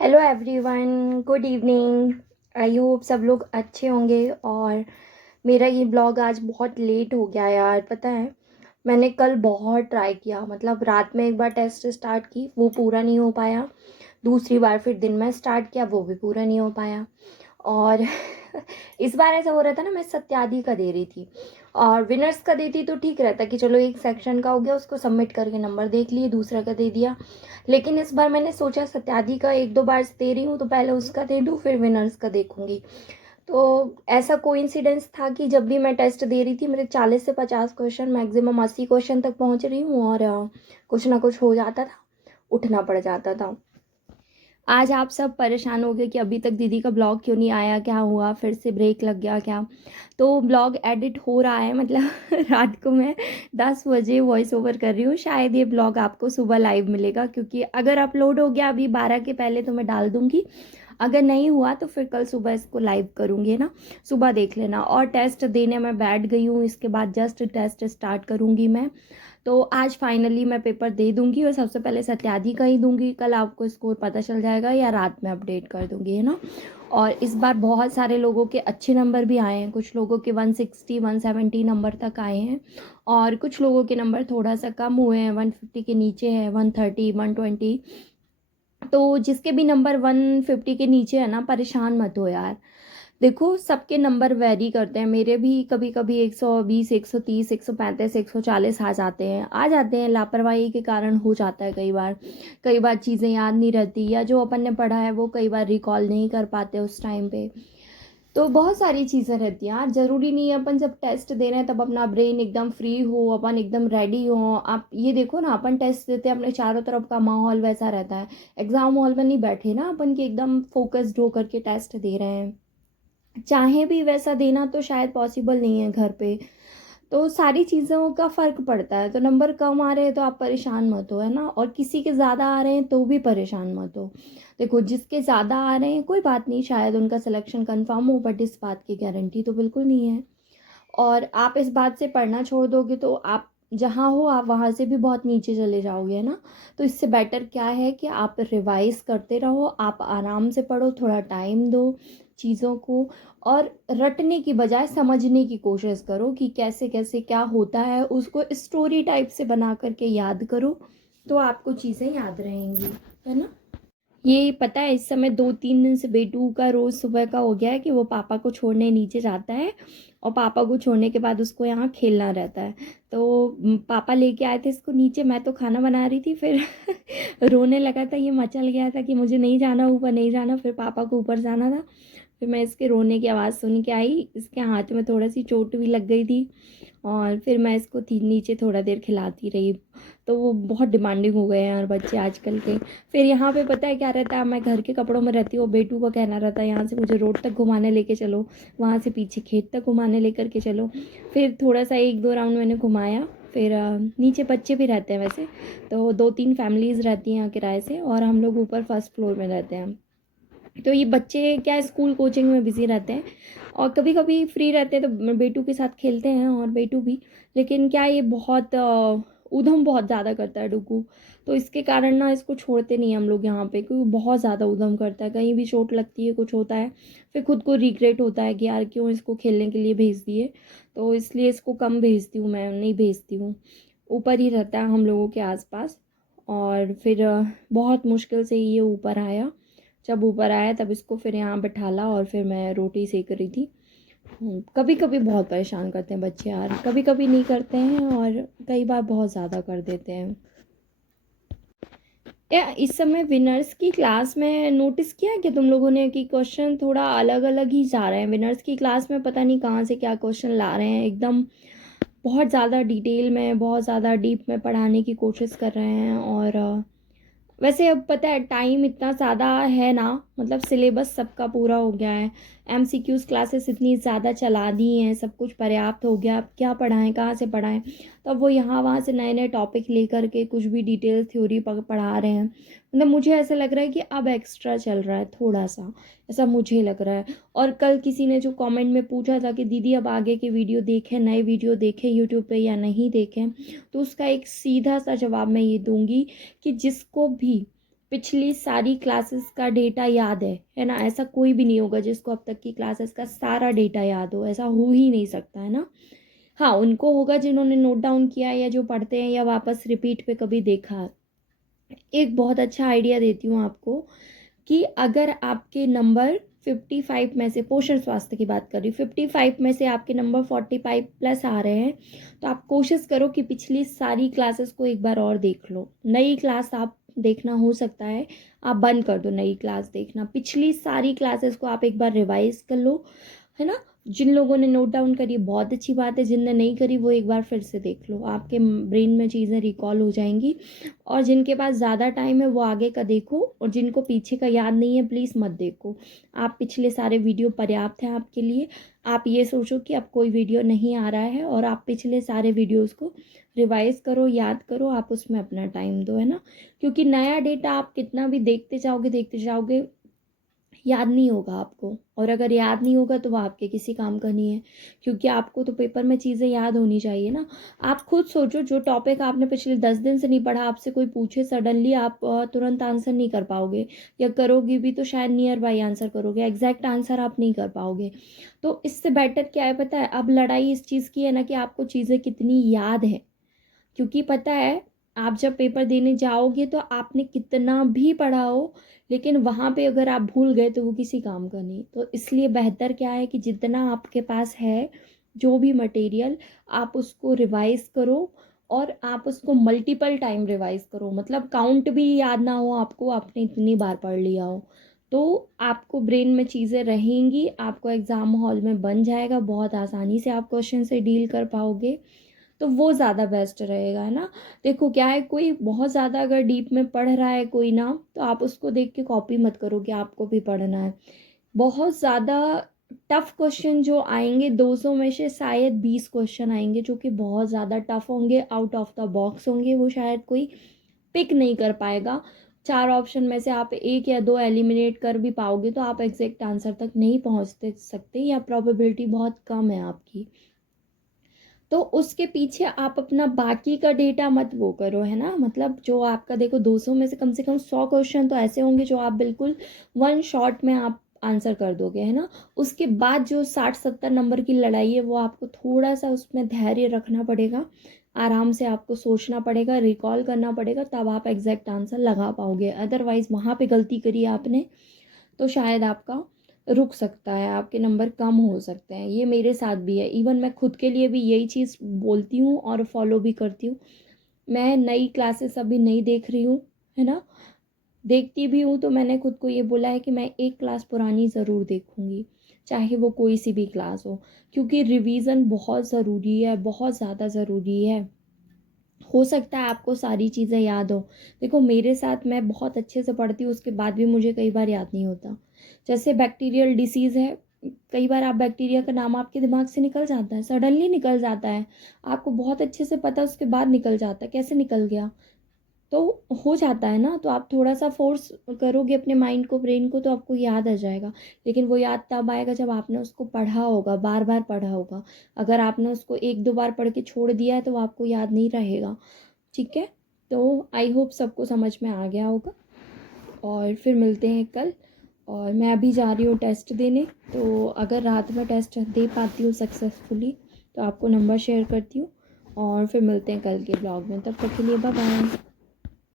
Hello everyone, good evening. I hope सब लोग अच्छे होंगे। और मेरा ये ब्लॉग आज बहुत लेट हो गया यार। पता है, मैंने कल बहुत ट्राई किया। मतलब रात में एक बार टेस्ट स्टार्ट की, वो पूरा नहीं हो पाया। दूसरी बार फिर दिन में स्टार्ट किया, वो भी पूरा नहीं हो पाया। और इस बार ऐसा हो रहा था ना, मैं सत्यादि का दे रही थी और विनर्स का देती तो ठीक रहता कि चलो एक सेक्शन का हो गया, उसको सबमिट करके नंबर देख लिए, दूसरा का दे दिया। लेकिन इस बार मैंने सोचा सत्यादि का एक दो बार दे रही हूँ तो पहले उसका दे दूँ, फिर विनर्स का देखूंगी। तो ऐसा कोइंसिडेंस था कि जब भी मैं टेस्ट दे रही थी, मेरे 40 से 50 क्वेश्चन, मैक्सिमम 80 क्वेश्चन तक पहुँच रही हूँ और कुछ ना कुछ हो जाता था, उठना पड़ जाता था। आज आप सब परेशान हो गए कि अभी तक दीदी का ब्लॉग क्यों नहीं आया, क्या हुआ, फिर से ब्रेक लग गया क्या। तो ब्लॉग एडिट हो रहा है, मतलब रात को मैं 10 बजे वॉइस ओवर कर रही हूँ। शायद ये ब्लॉग आपको सुबह लाइव मिलेगा, क्योंकि अगर अपलोड हो गया अभी 12 के पहले तो मैं डाल दूँगी। अगर नहीं हुआ तो फिर कल सुबह इसको लाइव करूँगी, है ना। सुबह देख लेना। और टेस्ट देने में बैठ गई हूँ, इसके बाद जस्ट टेस्ट स्टार्ट करूँगी मैं। तो आज फाइनली मैं पेपर दे दूंगी और सबसे पहले सत्यादि का ही दूंगी। कल आपको स्कोर पता चल जाएगा या रात में अपडेट कर दूंगी, है ना। और इस बार बहुत सारे लोगों के अच्छे नंबर भी आए हैं। कुछ लोगों के 160 170 नंबर तक आए हैं और कुछ लोगों के नंबर थोड़ा सा कम हुए हैं, 150 के नीचे है, 130 120। तो जिसके भी नंबर 150 के नीचे है ना, परेशान मत हो यार। देखो, सबके नंबर वेरी करते हैं। मेरे भी कभी कभी 120 130 135 140 आ जाते हैं। लापरवाही के कारण हो जाता है कई बार। कई बार चीज़ें याद नहीं रहती, या जो अपन ने पढ़ा है वो कई बार रिकॉल नहीं कर पाते उस टाइम पे। तो बहुत सारी चीज़ें रहती हैं यार। ज़रूरी नहीं है अपन जब टेस्ट दे रहे हैं तब अपना ब्रेन एकदम फ्री हो, अपन एकदम रेडी हो। आप ये देखो ना, अपन टेस्ट देते हैं, अपने चारों तरफ का माहौल वैसा रहता है। एग्ज़ाम हॉल में नहीं बैठे ना अपन कि एकदम फोकस्ड होकर के टेस्ट दे रहे हैं। चाहे भी वैसा देना तो शायद पॉसिबल नहीं है घर पे। तो सारी चीज़ों का फ़र्क पड़ता है। तो नंबर कम आ रहे हैं तो आप परेशान मत हो, है ना। और किसी के ज़्यादा आ रहे हैं तो भी परेशान मत हो। देखो, जिसके ज़्यादा आ रहे हैं कोई बात नहीं, शायद उनका सिलेक्शन कंफर्म हो, बट इस बात की गारंटी तो बिल्कुल नहीं है। और आप इस बात से पढ़ना छोड़ दोगे तो आप जहाँ हो आप वहाँ से भी बहुत नीचे चले जाओगे, है ना। तो इससे बेटर क्या है कि आप रिवाइज करते रहो, आप आराम से पढ़ो, थोड़ा टाइम दो चीज़ों को। और रटने की बजाय समझने की कोशिश करो कि कैसे कैसे क्या होता है, उसको स्टोरी टाइप से बना करके याद करो, तो आपको चीज़ें याद रहेंगी, है ना। ये पता है, इस समय 2-3 दिन से बेटू का रोज़ सुबह का हो गया है कि वो पापा को छोड़ने नीचे जाता है और पापा को छोड़ने के बाद उसको यहाँ खेलना रहता है। तो पापा लेके आए थे इसको नीचे, मैं तो खाना बना रही थी, फिर रोने लगा था, ये मचल गया था कि मुझे नहीं जाना ऊपर, नहीं जाना, फिर पापा को ऊपर जाना था। फिर मैं इसके रोने की आवाज़ सुन के आई, इसके हाथ में थोड़ा सी चोट भी लग गई थी और फिर मैं इसको थी नीचे थोड़ा देर खिलाती रही। तो वो बहुत डिमांडिंग हो गए हैं यार बच्चे आजकल के। फिर यहाँ पे पता है क्या रहता है, मैं घर के कपड़ों में रहती हूँ, बेटू का कहना रहता है यहाँ से मुझे रोड तक घुमाने लेके चलो, वहाँ से पीछे खेत तक घुमाने लेकर के चलो। फिर थोड़ा सा 1-2 राउंड मैंने घुमाया। फिर नीचे बच्चे भी रहते हैं वैसे, तो 2-3 फैमिलीज़ रहती हैं यहाँ किराए से, और हम लोग ऊपर फर्स्ट फ्लोर में रहते हैं। तो ये बच्चे क्या स्कूल कोचिंग में बिज़ी रहते हैं और कभी कभी फ्री रहते हैं तो बेटू के साथ खेलते हैं और बेटू भी। लेकिन क्या, ये बहुत उधम बहुत ज़्यादा करता है डुगू। तो इसके कारण ना इसको छोड़ते नहीं हम लोग यहाँ पे, क्योंकि बहुत ज़्यादा उधम करता है। कहीं भी चोट लगती है, कुछ होता है, फिर खुद को रिग्रेट होता है कि यार क्यों इसको खेलने के लिए भेज दिए। तो इसलिए इसको कम भेजती हूँ, मैं नहीं भेजती हूँ। ऊपर ही रहता है हम लोगों के आसपास। और फिर बहुत मुश्किल से ये ऊपर आया। जब ऊपर आया तब इसको फिर यहाँ बिठाला और फिर मैं रोटी सेक रही थी। कभी कभी बहुत परेशान करते हैं बच्चे यार, कभी कभी नहीं करते हैं और कई बार बहुत ज़्यादा कर देते हैं। या इस समय विनर्स की क्लास में नोटिस किया कि तुम लोगों ने कि क्वेश्चन थोड़ा अलग अलग ही जा रहे हैं। विनर्स की क्लास में पता नहीं कहाँ से क्या क्वेश्चन ला रहे हैं, एकदम बहुत ज़्यादा डिटेल में, बहुत ज़्यादा डीप में पढ़ाने की कोशिश कर रहे हैं। और वैसे अब पता है टाइम इतना ज़्यादा है ना, मतलब सिलेबस सबका पूरा हो गया है। एमसीक्यूज़ क्लासेस इतनी ज़्यादा चला दी हैं, सब कुछ पर्याप्त हो गया, अब क्या पढ़ाएं, कहाँ से पढ़ाएं। तो अब वो यहाँ वहाँ से नए नए टॉपिक लेकर के कुछ भी डिटेल थ्योरी पढ़ा रहे हैं। मतलब मुझे ऐसा लग रहा है कि अब एक्स्ट्रा चल रहा है थोड़ा सा, ऐसा मुझे लग रहा है। और कल किसी ने जो कमेंट में पूछा था कि दीदी अब आगे के वीडियो देखें, नए वीडियो देखें यूट्यूब पे या नहीं देखें, तो उसका एक सीधा सा जवाब मैं ये दूंगी कि जिसको भी पिछली सारी क्लासेस का डेटा याद है ना। ऐसा कोई भी नहीं होगा जिसको अब तक की क्लासेस का सारा डेटा याद हो, ऐसा हो ही नहीं सकता है ना। हाँ, उनको होगा जिन्होंने नोट डाउन किया है या जो पढ़ते हैं या वापस रिपीट पे कभी देखा है। एक बहुत अच्छा आइडिया देती हूँ आपको कि अगर आपके नंबर 55 में से, पोषण स्वास्थ्य की बात कर रही हूँ, 55 में से आपके नंबर 45 प्लस आ रहे हैं, तो आप कोशिश करो कि पिछली सारी क्लासेस को एक बार और देख लो। नई क्लास आप देखना हो सकता है आप बंद कर दो, नई क्लास देखना, पिछली सारी क्लासेस को आप एक बार रिवाइज कर लो, है ना। जिन लोगों ने नोट डाउन करी बहुत अच्छी बात है, जिनने नहीं करी वो एक बार फिर से देख लो, आपके ब्रेन में चीज़ें रिकॉल हो जाएंगी। और जिनके पास ज़्यादा टाइम है वो आगे का देखो, और जिनको पीछे का याद नहीं है प्लीज़ मत देखो। आप पिछले सारे वीडियो पर्याप्त हैं आपके लिए। आप ये सोचो कि अब कोई वीडियो नहीं आ रहा है और आप पिछले सारे वीडियोस को रिवाइज करो, याद करो, आप उसमें अपना टाइम दो, है ना। क्योंकि नया डेटा आप कितना भी देखते जाओगे याद नहीं होगा आपको, और अगर याद नहीं होगा तो वो आपके किसी काम का नहीं है, क्योंकि आपको तो पेपर में चीज़ें याद होनी चाहिए ना। आप खुद सोचो, जो टॉपिक आपने पिछले 10 दिन से नहीं पढ़ा, आपसे कोई पूछे सडनली, आप तुरंत आंसर नहीं कर पाओगे, या करोगे भी तो शायद नियर बाई आंसर करोगे, एग्जैक्ट आंसर आप नहीं कर पाओगे। तो इससे बेटर क्या है पता है, अब लड़ाई इस चीज़ की है ना कि आपको चीज़ें कितनी याद है। क्योंकि पता है, आप जब पेपर देने जाओगे तो आपने कितना भी पढ़ा हो, लेकिन वहाँ पे अगर आप भूल गए तो वो किसी काम का नहीं। तो इसलिए बेहतर क्या है कि जितना आपके पास है, जो भी मटेरियल, आप उसको रिवाइज करो, और आप उसको मल्टीपल टाइम रिवाइज करो, मतलब काउंट भी याद ना हो आपको, आपने इतनी बार पढ़ लिया हो, तो आपको ब्रेन में चीज़ें रहेंगी, आपको एग्ज़ाम हॉल में बन जाएगा, बहुत आसानी से आप क्वेश्चन से डील कर पाओगे। तो वो ज़्यादा बेस्ट रहेगा, है ना। देखो क्या है, कोई बहुत ज़्यादा अगर डीप में पढ़ रहा है कोई ना, तो आप उसको देख के कॉपी मत करो कि आपको भी पढ़ना है। बहुत ज़्यादा टफ क्वेश्चन जो आएंगे 200 में से शायद 20 क्वेश्चन आएंगे जो कि बहुत ज़्यादा टफ होंगे, आउट ऑफ द बॉक्स होंगे, वो शायद कोई पिक नहीं कर पाएगा। 4 ऑप्शन में से आप 1 या 2 एलिमिनेट कर भी पाओगे तो आप एग्जैक्ट आंसर तक नहीं पहुंचते सकते, या प्रोबेबिलिटी बहुत कम है आपकी। तो उसके पीछे आप अपना बाकी का डेटा मत वो करो, है ना। मतलब जो आपका देखो 200 में से कम 100 क्वेश्चन तो ऐसे होंगे जो आप बिल्कुल वन शॉट में आप आंसर कर दोगे, है ना। उसके बाद जो 60-70 नंबर की लड़ाई है वो आपको थोड़ा सा उसमें धैर्य रखना पड़ेगा, आराम से आपको सोचना पड़ेगा, रिकॉल करना पड़ेगा, तब आप एग्जैक्ट आंसर लगा पाओगे। अदरवाइज़ वहाँ पे गलती करी आपने तो शायद आपका रुक सकता है, आपके नंबर कम हो सकते हैं। ये मेरे साथ भी है, इवन मैं खुद के लिए भी यही चीज़ बोलती हूँ और फॉलो भी करती हूँ। मैं नई क्लासेस अभी नहीं देख रही हूँ, है ना। देखती भी हूँ तो मैंने खुद को ये बोला है कि मैं एक क्लास पुरानी ज़रूर देखूँगी, चाहे वो कोई सी भी क्लास हो, क्योंकि रिवीजन बहुत ज़रूरी है, बहुत ज़्यादा ज़रूरी है। हो सकता है आपको सारी चीज़ें याद हो। देखो मेरे साथ, मैं बहुत अच्छे से पढ़ती हूँ उसके बाद भी मुझे कई बार याद नहीं होता। जैसे बैक्टीरियल डिसीज़ है, कई बार आप बैक्टीरिया का नाम आपके दिमाग से निकल जाता है, सडनली निकल जाता है, आपको बहुत अच्छे से पता है उसके बाद निकल जाता है, कैसे निकल गया। तो हो जाता है ना, तो आप थोड़ा सा फोर्स करोगे अपने माइंड को, ब्रेन को, तो आपको याद आ जाएगा। लेकिन वो याद तब आएगा जब आपने उसको पढ़ा होगा, बार बार पढ़ा होगा। अगर आपने उसको 1-2 बार पढ़ के छोड़ दिया है तो वो आपको याद नहीं रहेगा। ठीक है, तो आई होप सबको समझ में आ गया होगा, और फिर मिलते हैं कल। और मैं अभी जा रही हूँ टेस्ट देने, तो अगर रात में टेस्ट दे पाती हूँ सक्सेसफुली तो आपको नंबर शेयर करती हूँ, और फिर मिलते हैं कल के ब्लॉग में। तब तक के लिए बाय बाय।